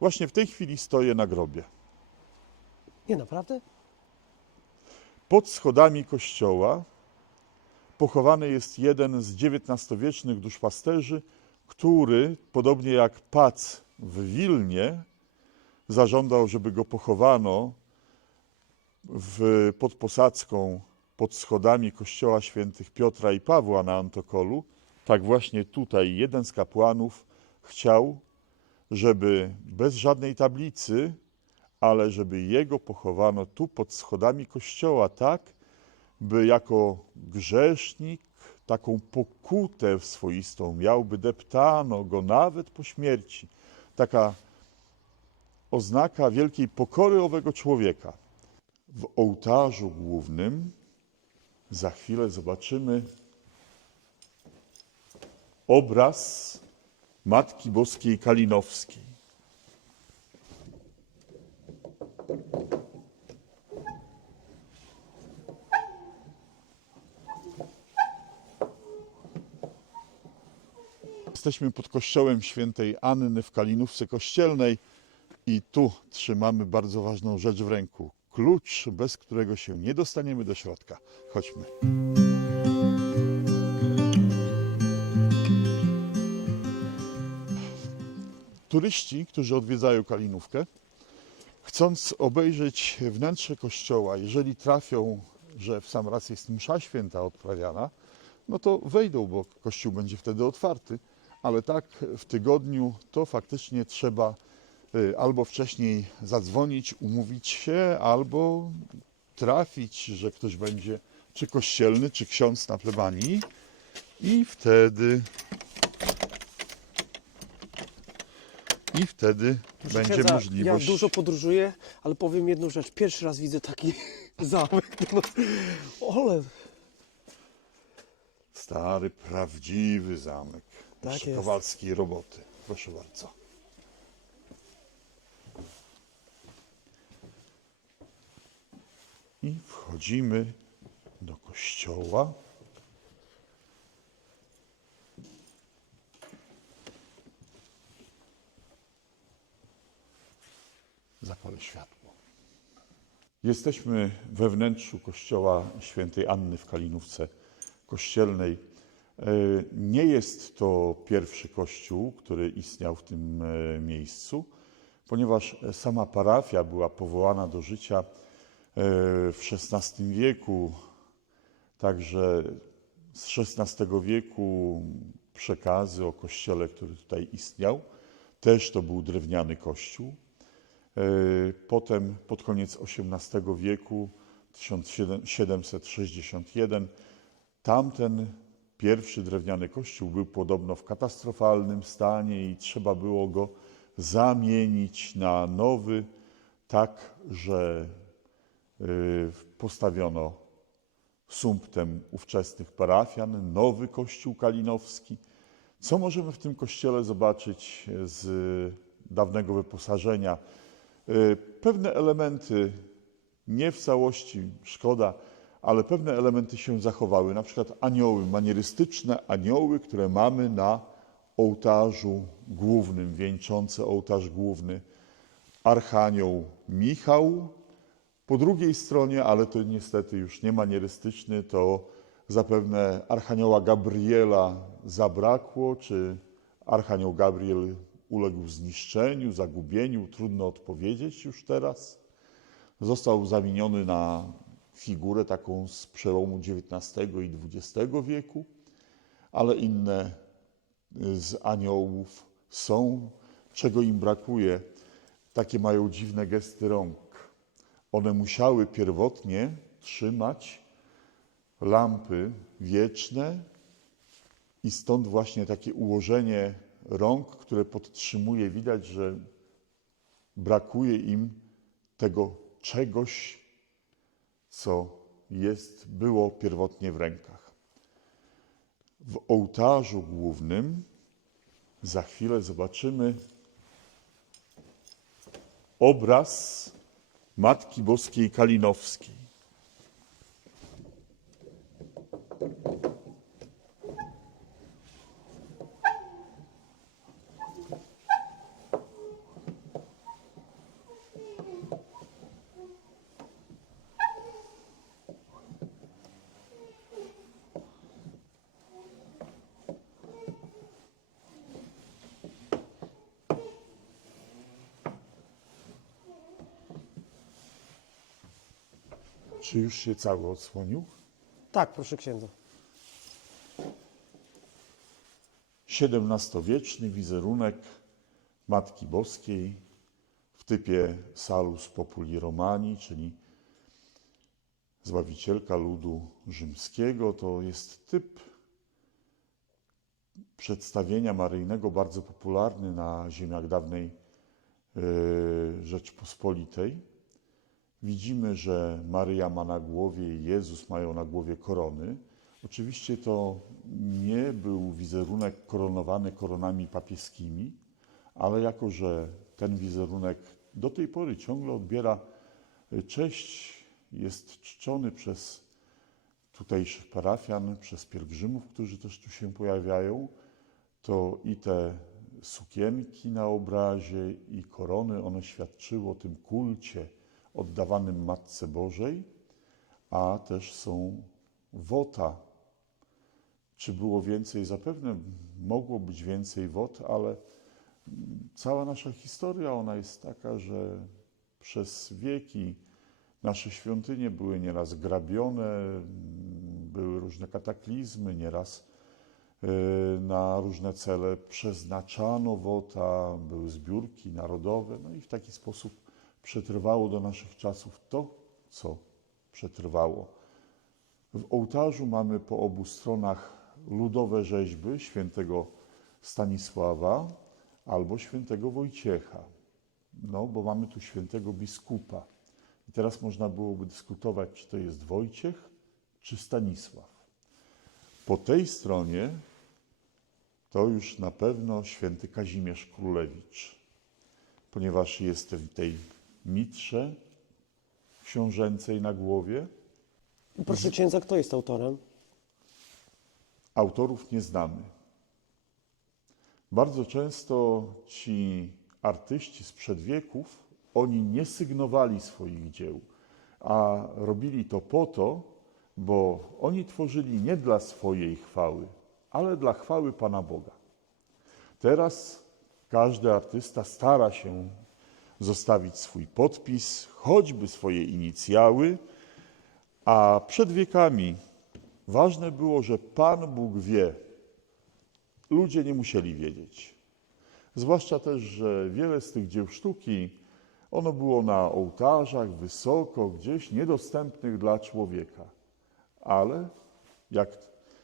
Właśnie w tej chwili stoję na grobie. Nie, naprawdę? Pod schodami kościoła pochowany jest jeden z XIX-wiecznych duszpasterzy, który, podobnie jak Pac w Wilnie, zażądał, żeby go pochowano w, pod posadzką pod schodami kościoła świętych Piotra i Pawła na Antokolu. Tak właśnie tutaj jeden z kapłanów chciał, żeby bez żadnej tablicy, ale żeby jego pochowano tu pod schodami kościoła, tak, by jako grzesznik taką pokutę swoistą miał, by deptano go nawet po śmierci. Taka oznaka wielkiej pokory owego człowieka. W ołtarzu głównym za chwilę zobaczymy obraz Matki Boskiej Kalinowskiej. Jesteśmy pod kościołem świętej Anny w Kalinówce Kościelnej i tu trzymamy bardzo ważną rzecz w ręku. Klucz, bez którego się nie dostaniemy do środka. Chodźmy. Turyści, którzy odwiedzają Kalinówkę, chcąc obejrzeć wnętrze kościoła, jeżeli trafią, że w sam raz jest msza święta odprawiana, no to wejdą, bo kościół będzie wtedy otwarty, ale tak w tygodniu to faktycznie trzeba y, albo wcześniej zadzwonić, umówić się, albo trafić, że ktoś będzie czy kościelny, czy ksiądz na plebanii i wtedy i wtedy będzie Księdza, możliwość Ja dużo podróżuję, ale powiem jedną rzecz. Pierwszy raz widzę taki zamek. No, ale Stary, prawdziwy zamek. Tak Jeszcze jest. Kowalskiej roboty. Proszę bardzo. I wchodzimy do kościoła. Zapalę światło. Jesteśmy we wnętrzu kościoła świętej Anny w Kalinówce Kościelnej. E, Nie jest to pierwszy kościół, który istniał w tym e, miejscu, ponieważ sama parafia była powołana do życia e, w XVI wieku, także z XVI wieku przekazy o kościele, który tutaj istniał, też to był drewniany kościół. E, Potem pod koniec XVIII wieku, 1761, tamten pierwszy drewniany kościół był podobno w katastrofalnym stanie i trzeba było go zamienić na nowy, tak że y, postawiono sumptem ówczesnych parafian nowy kościół kalinowski. Co możemy w tym kościele zobaczyć z dawnego wyposażenia? Y, Pewne elementy, nie w całości, szkoda, ale pewne elementy się zachowały. Na przykład anioły, manierystyczne anioły, które mamy na ołtarzu głównym, wieńczące ołtarz główny. Archanioł Michał, po drugiej stronie, ale to niestety już nie manierystyczny, to zapewne Archanioła Gabriela zabrakło, czy Archanioł Gabriel uległ zniszczeniu, zagubieniu, trudno odpowiedzieć już teraz. Został zamieniony na figurę taką z przełomu XIX i XX wieku, ale inne z aniołów są, czego im brakuje. Takie mają dziwne gesty rąk. One musiały pierwotnie trzymać lampy wieczne i stąd właśnie takie ułożenie rąk, które podtrzymuje. Widać, że brakuje im tego czegoś, co jest, było pierwotnie w rękach. W ołtarzu głównym za chwilę zobaczymy obraz Matki Boskiej Kalinowskiej. Czy już się cały odsłonił? Tak, proszę księdza. XVII-wieczny wizerunek Matki Boskiej w typie Salus Populi Romani, czyli Zbawicielka ludu rzymskiego. To jest typ przedstawienia maryjnego bardzo popularny na ziemiach dawnej e, Rzeczpospolitej. Widzimy, że Maryja ma na głowie i Jezus mają na głowie korony. Oczywiście to nie był wizerunek koronowany koronami papieskimi, ale jako, że ten wizerunek do tej pory ciągle odbiera y, cześć, jest czczony przez tutejszych parafian, przez pielgrzymów, którzy też tu się pojawiają, to i te sukienki na obrazie, i korony, one świadczyły o tym kulcie oddawanym Matce Bożej, a też są wota. Czy było więcej? Zapewne mogło być więcej wot, ale cała nasza historia, ona jest taka, że przez wieki nasze świątynie były nieraz grabione, były różne kataklizmy, nieraz y, na różne cele przeznaczano wota, były zbiórki narodowe, no i w taki sposób przetrwało do naszych czasów to, co przetrwało. W ołtarzu mamy po obu stronach ludowe rzeźby świętego Stanisława albo świętego Wojciecha. No, bo mamy tu świętego biskupa. I teraz można byłoby dyskutować, czy to jest Wojciech, czy Stanisław. Po tej stronie to już na pewno święty Kazimierz Królewicz, ponieważ jest w tej mitrze książęcej na głowie. Proszę księdza, kto jest autorem? Autorów nie znamy. Bardzo często ci artyści sprzed wieków, oni nie sygnowali swoich dzieł, a robili to po to, bo oni tworzyli nie dla swojej chwały, ale dla chwały Pana Boga. Teraz każdy artysta stara się zostawić swój podpis, choćby swoje inicjały, a przed wiekami ważne było, że Pan Bóg wie. Ludzie nie musieli wiedzieć. Zwłaszcza też, że wiele z tych dzieł sztuki, ono było na ołtarzach, wysoko, gdzieś niedostępnych dla człowieka, ale jak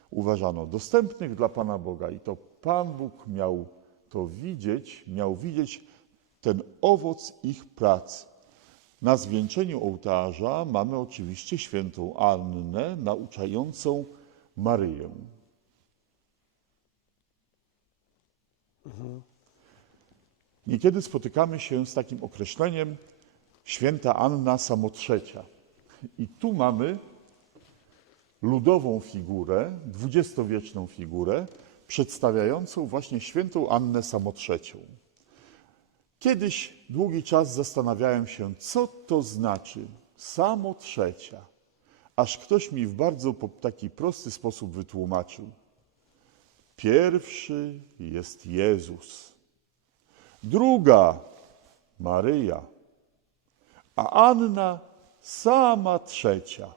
uważano, dostępnych dla Pana Boga. I to Pan Bóg miał to widzieć, miał widzieć ten owoc ich pracy. Na zwieńczeniu ołtarza mamy oczywiście świętą Annę nauczającą Maryję. Niekiedy spotykamy się z takim określeniem święta Anna Samotrzecia. I tu mamy ludową figurę, dwudziestowieczną figurę, przedstawiającą właśnie świętą Annę Samotrzecią. Kiedyś długi czas zastanawiałem się, co to znaczy samo trzecia, aż ktoś mi w bardzo taki prosty sposób wytłumaczył. Pierwszy jest Jezus, druga Maryja, a Anna sama trzecia.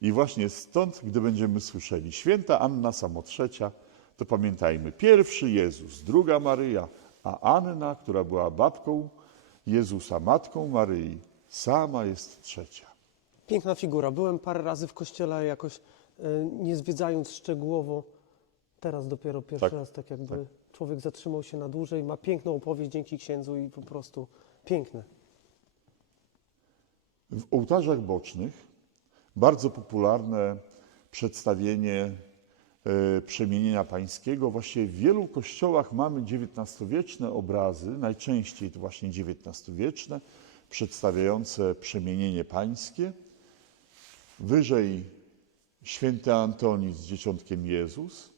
I właśnie stąd, gdy będziemy słyszeli święta Anna Samotrzecia, to pamiętajmy, pierwszy Jezus, druga Maryja, a Anna, która była babką Jezusa, matką Maryi, sama jest trzecia. Piękna figura. Byłem parę razy w kościele jakoś e, nie zwiedzając szczegółowo. Teraz dopiero pierwszy Tak, raz tak jakby człowiek zatrzymał się na dłużej. Ma piękną opowieść dzięki księdzu i po prostu piękne. W ołtarzach bocznych bardzo popularne przedstawienie przemienienia pańskiego. Właściwie w wielu kościołach mamy XIX-wieczne obrazy, najczęściej to właśnie XIX-wieczne, przedstawiające przemienienie pańskie. Wyżej święty Antoni z dzieciątkiem Jezus,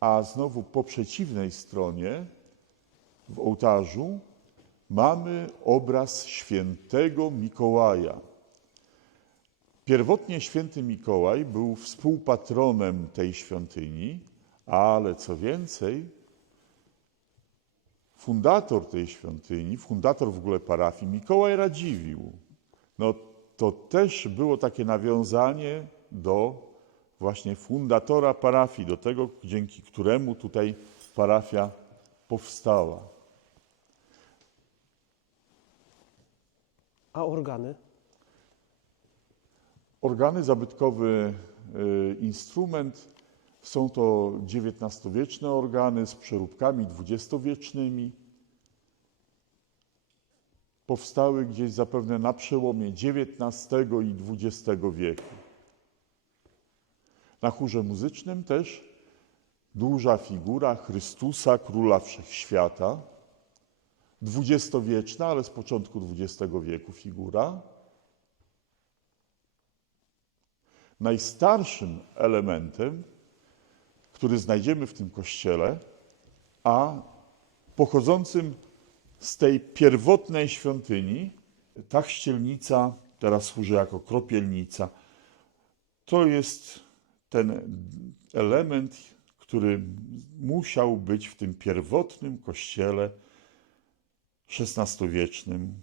a znowu po przeciwnej stronie w ołtarzu mamy obraz świętego Mikołaja. Pierwotnie święty Mikołaj był współpatronem tej świątyni, ale co więcej, fundator tej świątyni, fundator w ogóle parafii, Mikołaj Radziwiłł, no to też było takie nawiązanie do właśnie fundatora parafii, do tego, dzięki któremu tutaj parafia powstała. A organy? Organy, zabytkowy y, instrument, są to XIX-wieczne organy z przeróbkami dwudziestowiecznymi. Powstały gdzieś zapewne na przełomie XIX i XX wieku. Na chórze muzycznym też duża figura Chrystusa, Króla Wszechświata, dwudziestowieczna, ale z początku XX wieku figura. Najstarszym elementem, który znajdziemy w tym kościele, a pochodzącym z tej pierwotnej świątyni, ta chścielnica teraz służy jako kropielnica. To jest ten element, który musiał być w tym pierwotnym kościele XVI-wiecznym.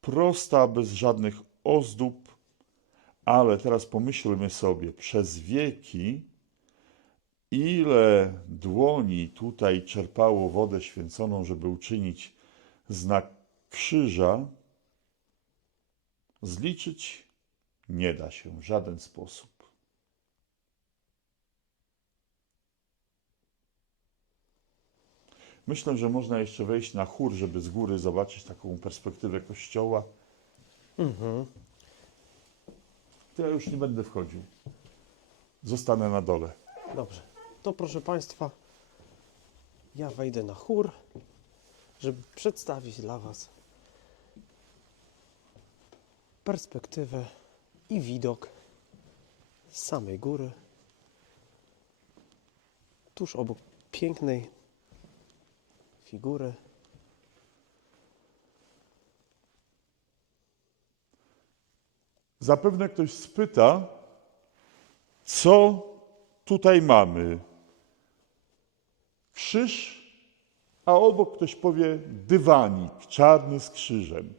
Prosta, bez żadnych ozdób, ale teraz pomyślmy sobie, przez wieki, ile dłoni tutaj czerpało wodę święconą, żeby uczynić znak krzyża, zliczyć nie da się w żaden sposób. Myślę, że można jeszcze wejść na chór, żeby z góry zobaczyć taką perspektywę kościoła. To ja już nie będę wchodził. Zostanę na dole. Dobrze. To proszę Państwa, ja wejdę na chór, żeby przedstawić dla Was perspektywę i widok z samej góry, tuż obok pięknej figury. Zapewne ktoś spyta, co tutaj mamy. Krzyż, a obok ktoś powie dywanik, czarny z krzyżem.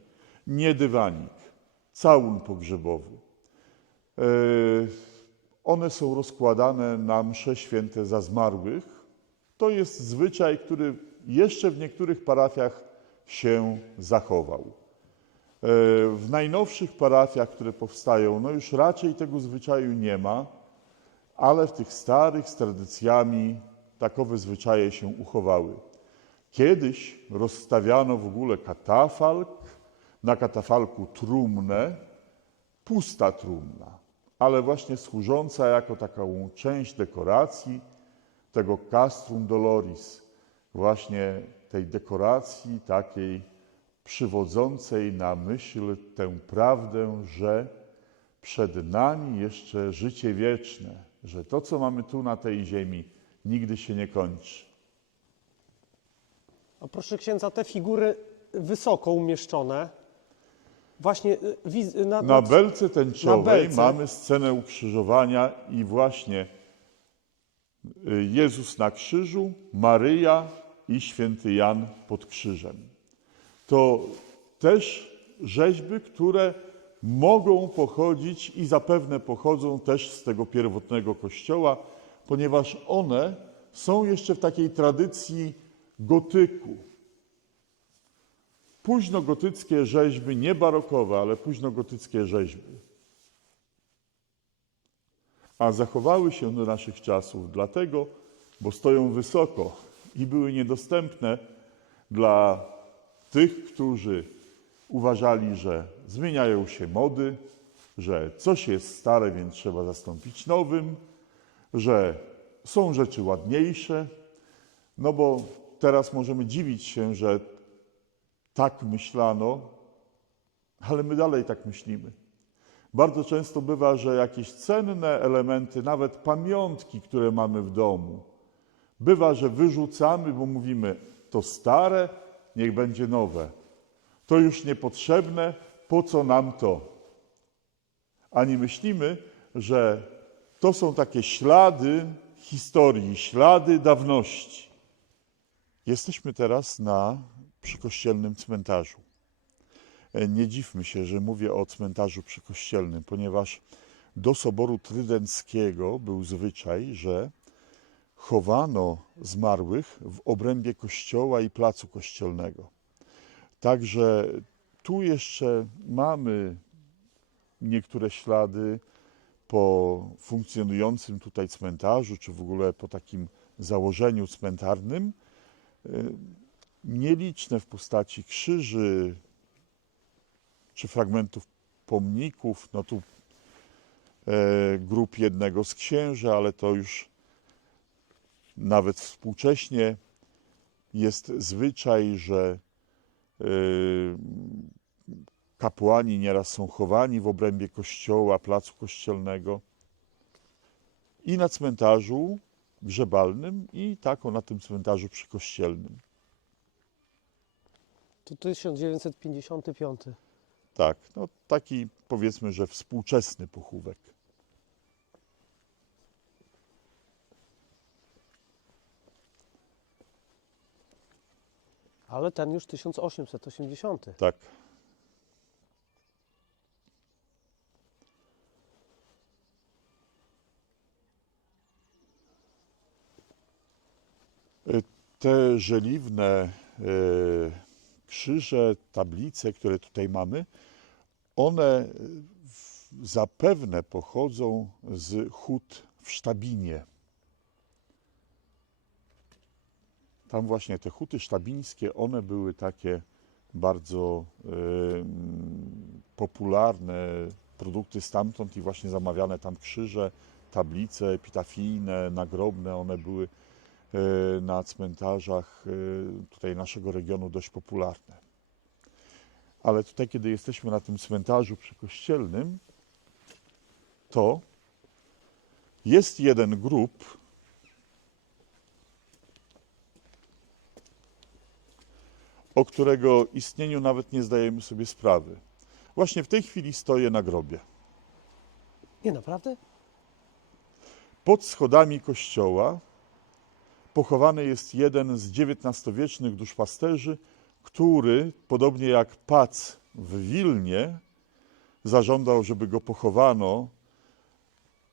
Nie dywanik, całun pogrzebowy. E, One są rozkładane na msze święte za zmarłych. To jest zwyczaj, który jeszcze w niektórych parafiach się zachował. E, W najnowszych parafiach, które powstają, no już raczej tego zwyczaju nie ma, ale w tych starych z tradycjami takowe zwyczaje się uchowały. Kiedyś rozstawiano w ogóle katafalk, na katafalku trumnę, pusta trumna, ale właśnie służąca jako taką część dekoracji tego castrum doloris, właśnie tej dekoracji takiej przywodzącej na myśl tę prawdę, że przed nami jeszcze życie wieczne, że to, co mamy tu na tej ziemi, nigdy się nie kończy. A proszę księdza, te figury wysoko umieszczone, właśnie y, wiz- na, Na belce tęczowej na belce. mamy scenę ukrzyżowania i właśnie y, Jezus na krzyżu, Maryja i święty Jan pod krzyżem. To też rzeźby, które mogą pochodzić i zapewne pochodzą też z tego pierwotnego kościoła, ponieważ one są jeszcze w takiej tradycji gotyku. Późnogotyckie rzeźby, nie barokowe, ale późnogotyckie rzeźby. A zachowały się do naszych czasów dlatego, bo stoją wysoko i były niedostępne dla tych, którzy uważali, że zmieniają się mody, że coś jest stare, więc trzeba zastąpić nowym, że są rzeczy ładniejsze. No bo teraz możemy dziwić się, że tak myślano, ale my dalej tak myślimy. Bardzo często bywa, że jakieś cenne elementy, nawet pamiątki, które mamy w domu, bywa, że wyrzucamy, bo mówimy, to stare, niech będzie nowe. To już niepotrzebne, po co nam to? A nie myślimy, że to są takie ślady historii, ślady dawności. Jesteśmy teraz na przykościelnym cmentarzu. E, Nie dziwmy się, że mówię o cmentarzu przykościelnym, ponieważ do Soboru Trydenckiego był zwyczaj, że chowano zmarłych w obrębie kościoła i placu kościelnego. Także tu jeszcze mamy niektóre ślady po funkcjonującym tutaj cmentarzu, czy w ogóle po takim założeniu cmentarnym. Y, Nieliczne w postaci krzyży czy fragmentów pomników. No tu e, grób jednego z księży, ale to już nawet współcześnie jest zwyczaj, że y, kapłani nieraz są chowani w obrębie kościoła, placu kościelnego i na cmentarzu grzebalnym i tak o na tym cmentarzu przykościelnym. To 1955. Tak, no taki powiedzmy, że współczesny pochówek. Ale ten już 1880. Tak. Y, Te żeliwne e, krzyże, tablice, które tutaj mamy, one w- zapewne pochodzą z hut w Sztabinie. Tam właśnie te huty sztabińskie, one były takie bardzo popularne produkty stamtąd i właśnie zamawiane tam krzyże, tablice epitafijne, nagrobne, one były e, na cmentarzach e, tutaj naszego regionu dość popularne. Ale tutaj, kiedy jesteśmy na tym cmentarzu przykościelnym, to jest jeden grób, o którego istnieniu nawet nie zdajemy sobie sprawy. Właśnie w tej chwili stoję na grobie. Nie, naprawdę? Pod schodami kościoła pochowany jest jeden z XIX-wiecznych duszpasterzy, który, podobnie jak Pac w Wilnie, zażądał, żeby go pochowano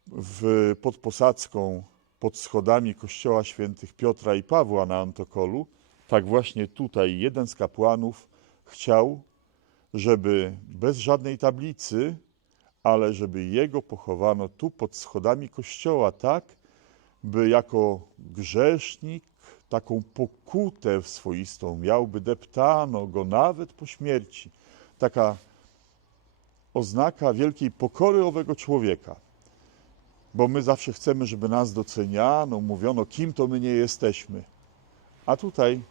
w, pod posadzką pod schodami kościoła świętych Piotra i Pawła na Antokolu. Tak właśnie tutaj jeden z kapłanów chciał, żeby bez żadnej tablicy, ale żeby jego pochowano tu pod schodami kościoła, tak, by jako grzesznik taką pokutę swoistą miał, by deptano go nawet po śmierci. Taka oznaka wielkiej pokory owego człowieka. Bo my zawsze chcemy, żeby nas doceniano, mówiono, kim to my nie jesteśmy. A tutaj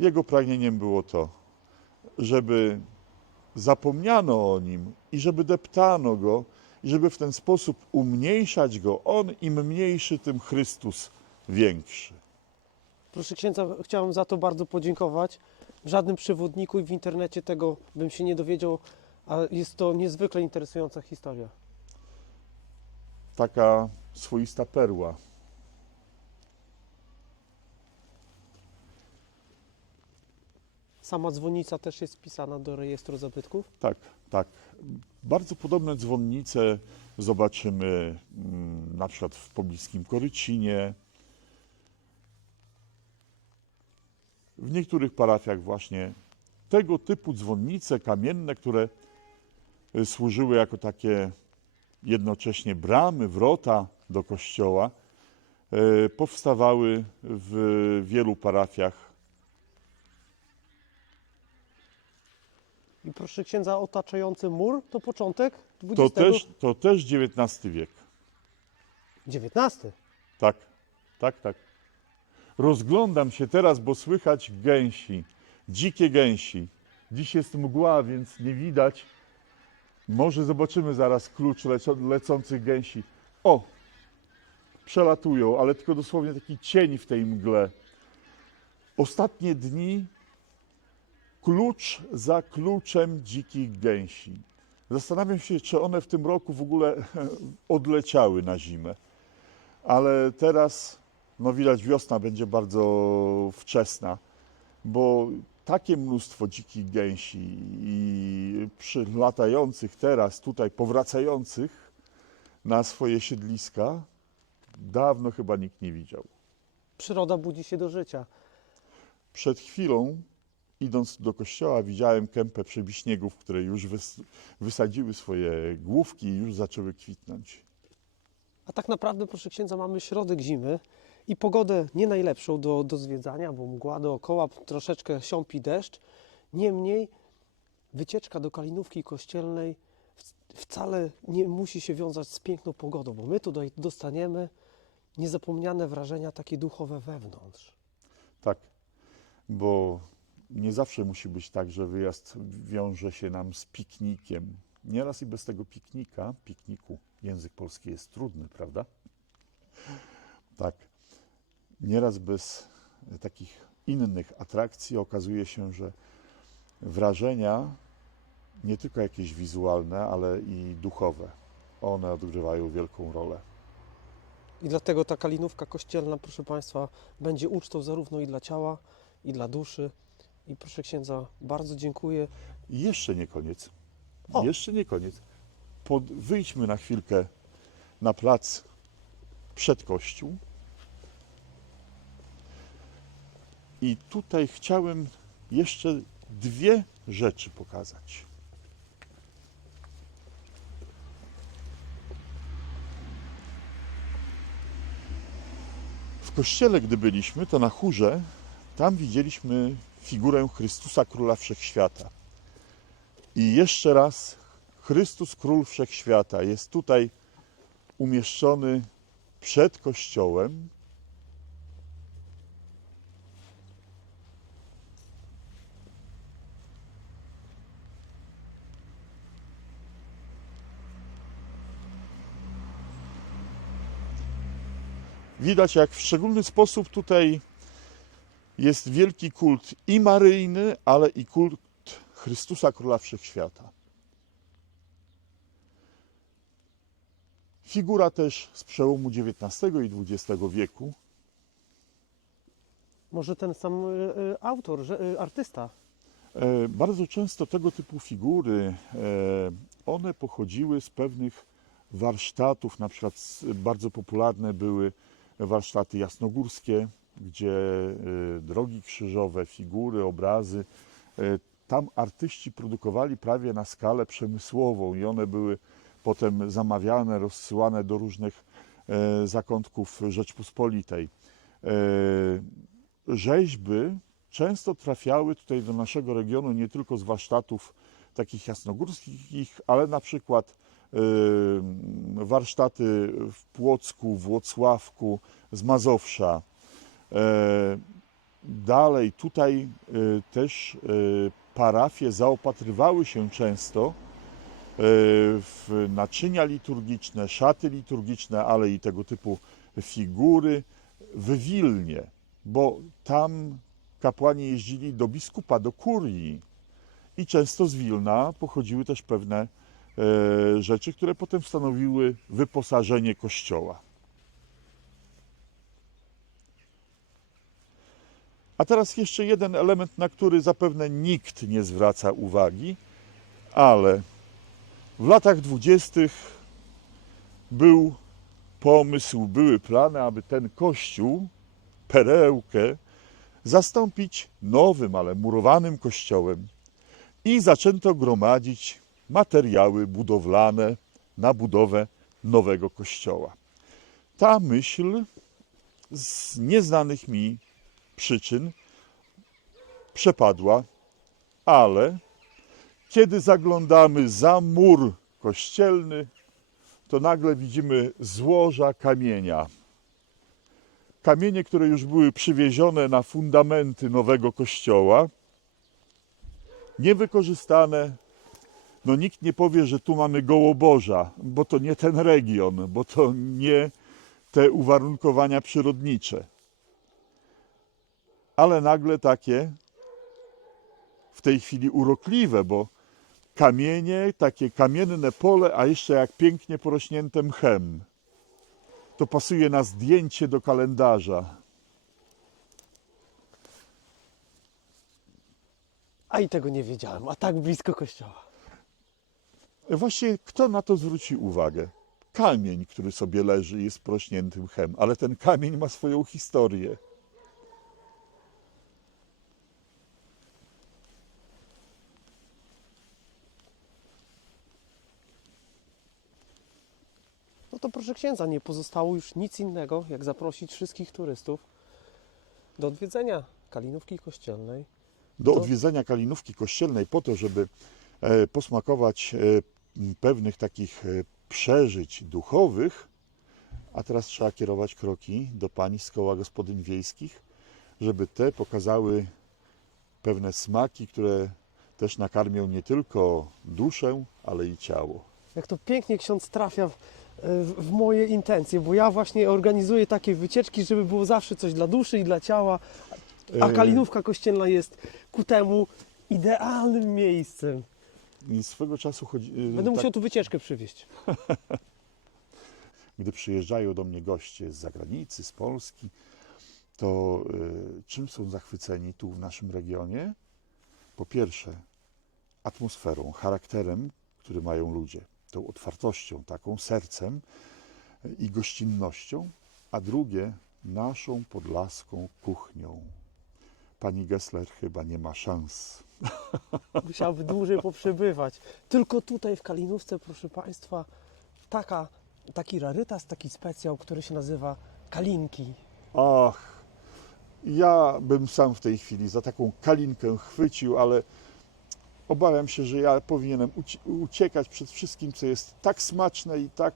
jego pragnieniem było to, żeby zapomniano o nim i żeby deptano go, i żeby w ten sposób umniejszać go. On im mniejszy, tym Chrystus większy. Proszę księdza, chciałem za to bardzo podziękować. W żadnym przewodniku i w internecie tego bym się nie dowiedział, a jest to niezwykle interesująca historia. Taka swoista perła. Sama dzwonnica też jest wpisana do rejestru zabytków. Tak, tak. Bardzo podobne dzwonnice zobaczymy mm, na przykład w pobliskim Korycinie. W niektórych parafiach właśnie tego typu dzwonnice kamienne, które y, służyły jako takie jednocześnie bramy, wrota do kościoła, y, powstawały w wielu parafiach I proszę księdza, otaczający mur to początek XX To też, to też XIX wiek. XIX. Tak, tak, tak. Rozglądam się teraz, bo słychać gęsi, dzikie gęsi. Dziś jest mgła, więc nie widać. Może zobaczymy zaraz klucz lecących gęsi. O! Przelatują, ale tylko dosłownie taki cień w tej mgle. Ostatnie dni klucz za kluczem dzikich gęsi. Zastanawiam się, czy one w tym roku w ogóle odleciały na zimę. Ale teraz no widać wiosna będzie bardzo wczesna, bo takie mnóstwo dzikich gęsi i przylatających teraz tutaj, powracających na swoje siedliska, dawno chyba nikt nie widział. Przyroda budzi się do życia. Przed chwilą, idąc do kościoła, widziałem kępę przebiśniegów, które już wys- wysadziły swoje główki i już zaczęły kwitnąć. A tak naprawdę, proszę księdza, mamy środek zimy i pogodę nie najlepszą do, do zwiedzania, bo mgła dookoła, troszeczkę siąpi deszcz. Niemniej wycieczka do Kalinówki Kościelnej wcale nie musi się wiązać z piękną pogodą, bo my tutaj dostaniemy niezapomniane wrażenia takie duchowe wewnątrz. Tak, bo nie zawsze musi być tak, że wyjazd wiąże się nam z piknikiem. Nieraz i bez tego piknika, pikniku, język polski jest trudny, prawda? Tak. Nieraz bez takich innych atrakcji okazuje się, że wrażenia, nie tylko jakieś wizualne, ale i duchowe, one odgrywają wielką rolę. I dlatego ta Kalinówka Kościelna, proszę Państwa, będzie ucztą zarówno i dla ciała, i dla duszy. I proszę księdza, bardzo dziękuję. Jeszcze nie koniec. O! Jeszcze nie koniec. Pod, wyjdźmy na chwilkę na plac przed kościół. I tutaj chciałem jeszcze dwie rzeczy pokazać. W kościele, gdy byliśmy, to na chórze, tam widzieliśmy figurę Chrystusa Króla Wszechświata. I jeszcze raz, Chrystus Król Wszechświata jest tutaj umieszczony przed kościołem. Widać, jak w szczególny sposób tutaj jest wielki kult i maryjny, ale i kult Chrystusa Króla Wszechświata. Figura też z przełomu XIX i XX wieku. Może ten sam y, y, autor, y, artysta. E, Bardzo często tego typu figury, e, one pochodziły z pewnych warsztatów, na przykład bardzo popularne były warsztaty jasnogórskie, gdzie e, drogi krzyżowe, figury, obrazy, e, tam artyści produkowali prawie na skalę przemysłową i one były potem zamawiane, rozsyłane do różnych e, zakątków Rzeczpospolitej. Rzeźby często trafiały tutaj do naszego regionu nie tylko z warsztatów takich jasnogórskich, ale na przykład warsztaty w Płocku, Włocławku, z Mazowsza. E, Dalej, tutaj e, też e, parafie zaopatrywały się często w naczynia liturgiczne, szaty liturgiczne, ale i tego typu figury w Wilnie, bo tam kapłani jeździli do biskupa, do kurii i często z Wilna pochodziły też pewne rzeczy, które potem stanowiły wyposażenie kościoła. A teraz jeszcze jeden element, na który zapewne nikt nie zwraca uwagi, ale w latach dwudziestych był pomysł, były plany, aby ten kościół, perełkę, zastąpić nowym, ale murowanym kościołem i zaczęto gromadzić materiały budowlane na budowę nowego kościoła. Ta myśl z nieznanych mi przyczyn przepadła, ale kiedy zaglądamy za mur kościelny, to nagle widzimy złoża kamienia. Kamienie, które już były przywiezione na fundamenty nowego kościoła, niewykorzystane. No nikt nie powie, że tu mamy Gołoborza, bo to nie ten region, bo to nie te uwarunkowania przyrodnicze. Ale nagle takie w tej chwili urokliwe, bo kamienie, takie kamienne pole, a jeszcze jak pięknie porośnięte mchem. To pasuje na zdjęcie do kalendarza. A i tego nie wiedziałem, a tak blisko kościoła. Właśnie kto na to zwróci uwagę? Kamień, który sobie leży, jest prośnięty mchem, ale ten kamień ma swoją historię. No to proszę księdza, nie pozostało już nic innego, jak zaprosić wszystkich turystów do odwiedzenia Kalinówki Kościelnej. do odwiedzenia Kalinówki Kościelnej po to, żeby e, posmakować e, pewnych takich e, przeżyć duchowych, a teraz trzeba kierować kroki do pań z koła gospodyń wiejskich, żeby te pokazały pewne smaki, które też nakarmią nie tylko duszę, ale i ciało. Jak to pięknie ksiądz trafia w, moje intencje, bo ja właśnie organizuję takie wycieczki, żeby było zawsze coś dla duszy i dla ciała, a E, Kalinówka Kościelna jest ku temu idealnym miejscem. I swego czasu chodzi, e, Będę tak, musiał tu wycieczkę przywieźć. gdy przyjeżdżają do mnie goście z zagranicy, z Polski, to y, czym są zachwyceni tu w naszym regionie? Po pierwsze, atmosferą, charakterem, który mają ludzie, tą otwartością, taką sercem i gościnnością, a drugie, naszą podlaską kuchnią. Pani Gessler chyba nie ma szans. Musiałby dłużej poprzebywać. Tylko tutaj w Kalinówce, proszę Państwa, taka, taki rarytas, taki specjał, który się nazywa kalinki. Ach, ja bym sam w tej chwili za taką kalinkę chwycił, ale obawiam się, że ja powinienem uci- uciekać przed wszystkim, co jest tak smaczne i tak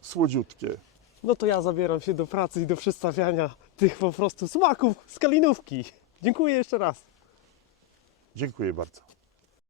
słodziutkie. No to ja zabieram się do pracy i do przedstawiania tych po prostu smaków z Kalinówki. Dziękuję jeszcze raz. Dziękuję bardzo.